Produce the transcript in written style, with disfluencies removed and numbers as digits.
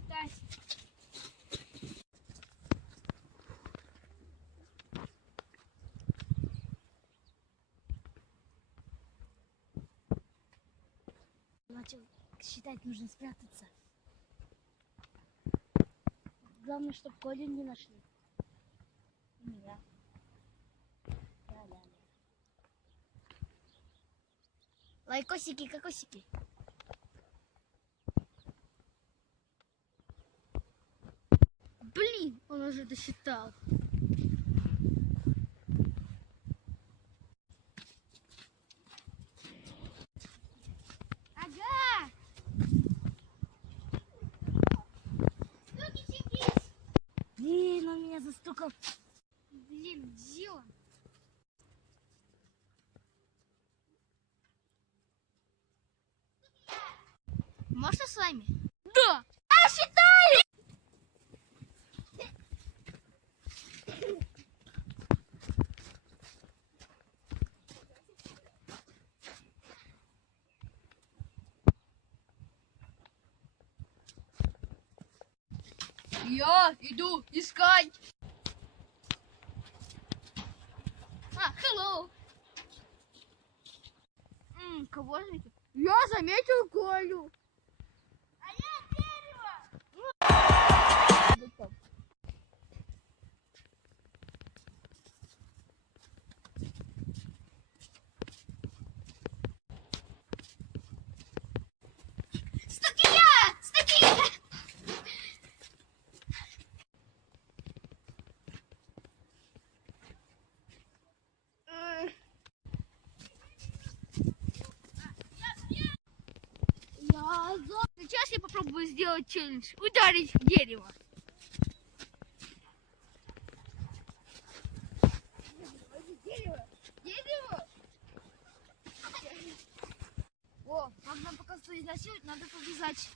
считать. Начал считать, нужно спрятаться. Главное, чтобы Колю не нашли. И меня. Да. Лайкосики, кокосики. Блин, он уже досчитал. Ага! Блин, он меня застукал. Блин, где он? Можно с вами? Да! Я считаю! Я иду искать. Hello! Кого же это? Я заметил Колю. А я дерево! Статья! Статья! Сейчас я попробую сделать челлендж. Ударить в дерево. Дерево? О, как нам пока стоит засилить, надо повязать